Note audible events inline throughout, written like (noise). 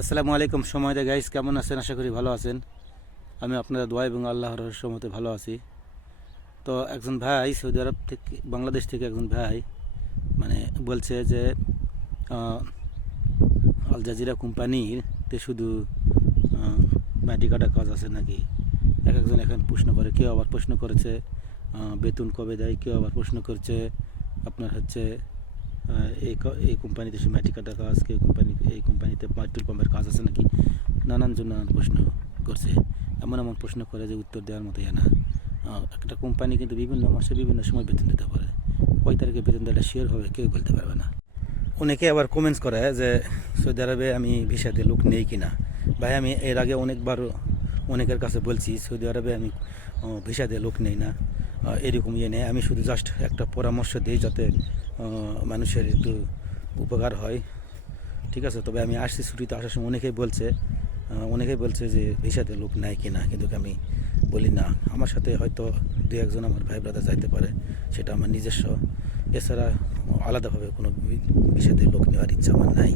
আসসালামু আলাইকুম, সময় রে গাইস কেমন আছেন? আশা করি ভালো আছেন। আমি আপনাদের দোয়া এবং আল্লাহর রহমতে ভালো আছি। তো একজন ভাই, সৌদি আরব থেকে, বাংলাদেশ থেকে একজন ভাই মানে বলছে যে আল জাজিরা কোম্পানির তে শুধু মাটি কাটা কাজ আছে নাকি? এক একজন এখন প্রশ্ন করে, কেউ আবার প্রশ্ন করেছে বেতন কবে দেয়, কেউ আবার প্রশ্ন করছে, আপনার হচ্ছে এই এই কোম্পানিতে সে মাটি কাটা কাজ কেউ কোম্পানি এই কোম্পানিতে পেট্রোল পাম্পের কাজ আছে নাকি? নানান জন নানান প্রশ্ন করছে। এমন এমন প্রশ্ন করে যে উত্তর দেওয়ার মতো না। একটা কোম্পানি কিন্তু বিভিন্ন মাসে বিভিন্ন সময় বেতন দিতে পারে। কয় তারিখে বেতন দেওয়াটা শিওর হবে কেউ বলতে পারবে না। অনেকে আবার কমেন্টস করে যে সৌদি আরবে আমি ভিসাতে লোক নেই কিনা? ভাই, আমি এর আগে অনেকবার অনেকের কাছে বলছি, সৌদি আরবে আমি ভিসাতে লোক নেই না। এরকম ইয়ে নেই। আমি শুধু জাস্ট একটা পরামর্শ দিই যাতে মানুষের একটু উপকার হয়। ঠিক আছে? তবে আমি আসছি ছুটিতে আসার সময়। অনেকেই বলছে অনেকেই বলছে যে ভিসাতে লোক নাই কিনা কিন্তু আমি বলি না। আমার সাথে হয়তো দু একজন আমার ভাই ব্রাদার যাইতে পারে। সেটা আমার নিজস্ব। এছাড়া আলাদাভাবে কোনো বিষয়তে লোক নেওয়ার ইচ্ছা আমার নাই।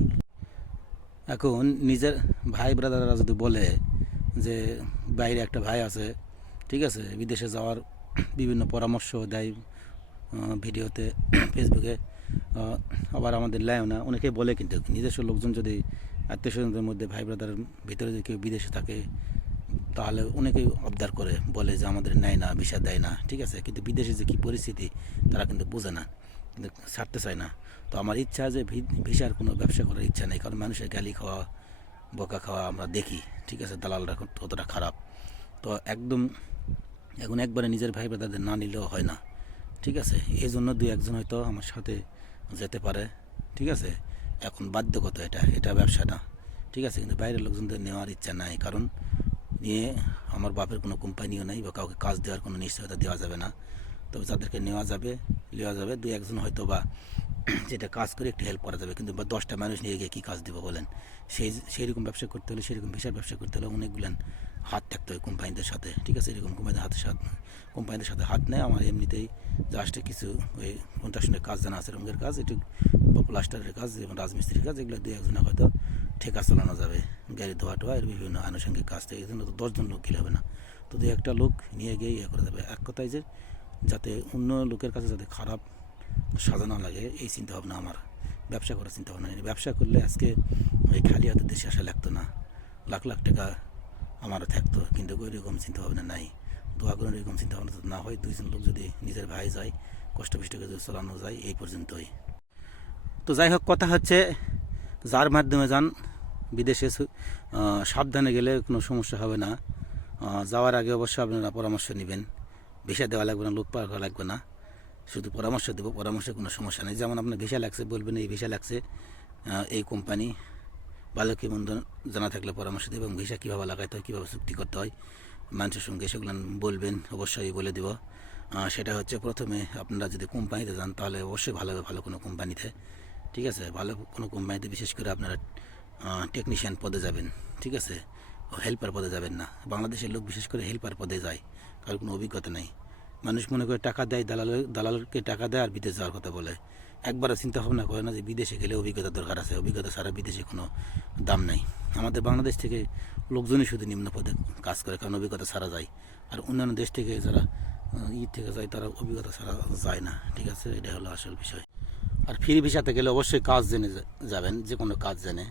এখন নিজের ভাই ব্রাদাররা যদি বলে যে বাইরে একটা ভাই আছে, ঠিক আছে? বিদেশে যাওয়ার বিভিন্ন পরামর্শ দেয় ভিডিওতে ফেসবুকে আবার আমাদের লাইও না অনেকেই বলে কিন্তু নিজস্ব লোকজন যদি আত্মীয় স্বজনদের মধ্যে ভাই ব্রাদারের ভিতরে যদি কেউ বিদেশে থাকে, তাহলে অনেকেই অবদার করে, বলে যে আমাদের নেয় না, ভিসা দেয় না, ঠিক আছে? কিন্তু বিদেশে যে কী পরিস্থিতি, তারা কিন্তু বোঝে না, কিন্তু ছাড়তে চায় না। তো আমার ইচ্ছা যে ভিসার কোনো ব্যবসা করার ইচ্ছা নেই, কারণ মানুষের গালি খাওয়া, বোকা খাওয়া আমরা দেখি, ঠিক আছে? দালালরা কতটা খারাপ। তো একদম এখন একবারে নিজের ভাই ব্রাদারদের না নিলেও হয় না। ঠিক আছে? এই জন্য দু একজন হয়তো আমার সাথে যেতে পারে। ঠিক আছে? এখন বাধ্যগত এটা এটা ব্যবসাটা। ঠিক আছে? কিন্তু বাইরের লোকজনদের নেওয়ার ইচ্ছা নাই। কারণ নিয়ে আমার বাপের কোনো কোম্পানিও নাই বা কাউকে কাজ দেওয়ার কোনো নিশ্চয়তা দেওয়া যাবে না। তবে যাদেরকে নেওয়া যাবে নেওয়া যাবে, দুই একজন হয়তো বা যেটা কাজ করে একটু হেল্প করা যাবে। কিন্তু বা দশটা মানুষ নিয়ে গিয়ে কী কাজ দিব বলেন? সেই সেই রকম ব্যবসা করতে হলে সেরকম ভিসার ব্যবসা করতে হলে অনেকগুলান হাত থাকতে হয় কোম্পানিদের সাথে। ঠিক আছে? এরকম কোম্পানিদের হাতের সাথে কোম্পানিদের সাথে হাত নেয়। আমার এমনিতেই জাস্ট কিছু ওই কন্ট্রাকশনের কাজ জানা আছে রঙের কাজ, একটু প্লাস্টারের কাজ এবং রাজমিস্ত্রির কাজ, এগুলো দু একজনে হয়তো ঠেকা চালানো যাবে। গাড়ি ধোয়া টোয়া, এর বিভিন্ন আনুষঙ্গিক কাজ থেকে। এই জন্য তো দশজন লোক গেলে হবে না। তো দু একটা লোক নিয়ে গিয়ে ইয়ে করে দেবে এক কথায় যে যাতে অন্য লোকের কাছে যাতে খারাপ সাজানো লাগে, এই চিন্তা ভাবনা আমার। ব্যবসা করার চিন্তা ভাবনা নেই ব্যবসা করলে আজকে ওই খালি হাতে দেশে আসা লাগতো না। লাখ লাখ টাকা আমারও থাকতো, কিন্তু ওই রকম চিন্তা ভাবনা নাই। দোয়া করে এরকম চিন্তা ভাবনা যদি না হয়। দুইজন লোক যদি নিজের ভাই যায় কষ্ট বিষ্ট করে চালানো যায়, এই পর্যন্তই। তো যাই হোক, কথা হচ্ছে, যার মাধ্যমে যান, বিদেশে সাবধানে গেলে কোনো সমস্যা হবে না। যাওয়ার আগে অবশ্যই আপনারা পরামর্শ নেবেন। ভিসা দেওয়া লাগবে না লোক পাওয়া লাগবে না। শুধু পরামর্শ দেবো, পরামর্শে কোনো সমস্যা নেই। যেমন আপনার ভিসা লাগছে, বলবেন এই ভিসা লাগছে এই কোম্পানি, ভালো কি মন্দ জানা থাকলে পরামর্শ দেবে এবং ভিসা কীভাবে লাগাইতে হয়, কীভাবে চুক্তি করতে হয়, মানুষের সঙ্গে সেগুলো বলবেন, অবশ্যই বলে দেব। সেটা হচ্ছে প্রথমে আপনারা যদি কোম্পানিতে যান, তাহলে অবশ্যই ভালো ভালো কোনো কোম্পানিতে, ঠিক আছে? ভালো কোনো কোম্পানিতে বিশেষ করে আপনারা টেকনিশিয়ান পদে যাবেন, ঠিক আছে? হেল্পার পদে যাবেন না। বাংলাদেশের লোক বিশেষ করে হেল্পার পদে যায় কারোর কোনো অভিজ্ঞতা নেই। মানুষ মনে করে টাকা দেয় দালাল দালালকে টাকা দেয় আর বিদেশ যাওয়ার কথা বলে। একবারও চিন্তা ভাবনা করে না যে বিদেশে গেলে অভিজ্ঞতা দরকার আছে। অভিজ্ঞতা ছাড়া বিদেশে কোনো দাম নাই। আমাদের বাংলাদেশ থেকে লোকজনই শুধু নিম্ন পদে কাজ করে, কারণ অভিজ্ঞতা ছাড়া যায়। আর অন্যান্য দেশ থেকে যারা ই থেকে যায়, তারা অভিজ্ঞতা ছাড়া যায় না। ঠিক আছে? এটা হলো আসল বিষয়। আর ফ্রি ভিসাতে গেলে অবশ্যই কাজ জেনে যাবেন, যে কোনো কাজ জেনে।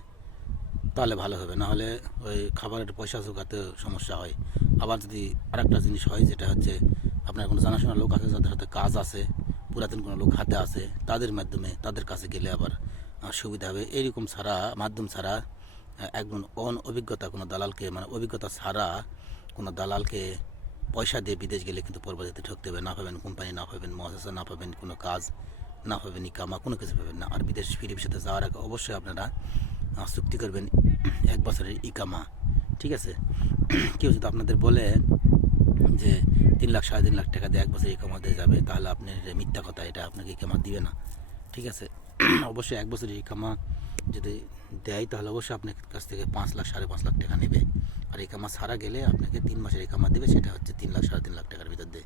তাহলে ভালো হবে। না হলে ওই খাবারের পয়সা জোগাতে সমস্যা হয়। আবার যদি আরেকটা জিনিস হয়, যেটা হচ্ছে আপনার কোনো জানাশোনা লোক আছে যাদের হাতে কাজ আছে, পুরাতন কোনো লোক হাতে আছে, তাদের মাধ্যমে তাদের কাছে গেলে আবার সুবিধা হবে। এইরকম ছাড়া, মাধ্যম ছাড়া একদম অন অভিজ্ঞতা কোনো দালালকে মানে অভিজ্ঞতা ছাড়া কোনো দালালকে পয়সা দিয়ে বিদেশ গেলে কিন্তু পরবর্তীতে ঠকতে হবে। না পাবেন কোম্পানি, না পাবেন মহাশাসা না পাবেন কোনো কাজ, না পাবেন ইকামা, কোনো কিছু পাবেন না। আর বিদেশ ফিরে সাথে যাওয়ার আগে অবশ্যই আপনারা চুক্তি করবেন এক বছরের ইকামা। ঠিক আছে? (clears throat) কেউ যদি আপনাদের বলে যে তিন লাখ, সাড়ে তিন লাখ টাকা দিয়ে এক বছর ইকামা দিয়ে যাবে, তাহলে আপনার মিথ্যা কথা, এটা আপনাকে ইকামা দিবে না। ঠিক আছে? (clears throat) অবশ্যই এক বছরের ইকামা যদি দেয়, তাহলে অবশ্যই আপনার কাছ থেকে পাঁচ লাখ, সাড়ে পাঁচ লাখ টাকা নেবে। আর ইকামা ছাড়া গেলে আপনাকে তিন মাসের ইকামা দেবে, সেটা হচ্ছে তিন লাখ, সাড়ে তিন লাখ টাকার ভিতর দিয়ে।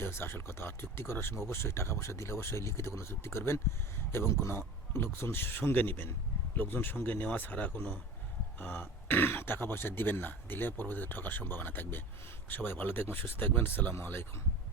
এ হচ্ছে আসল কথা। আর চুক্তি করার সময় অবশ্যই টাকা পয়সা দিলে অবশ্যই লিখিত কোনো চুক্তি করবেন এবং কোনো লোকজন সঙ্গে নেবেন। লোকজন সঙ্গে নেওয়া ছাড়া কোনো (clears throat) টাকা পয়সা দিবেন না, দিলে পরবর্তীতে ঠকার সম্ভাবনা থাকবে। সবাই ভালো থাকবেন, সুস্থ থাকবেন, আসসালামু আলাইকুম।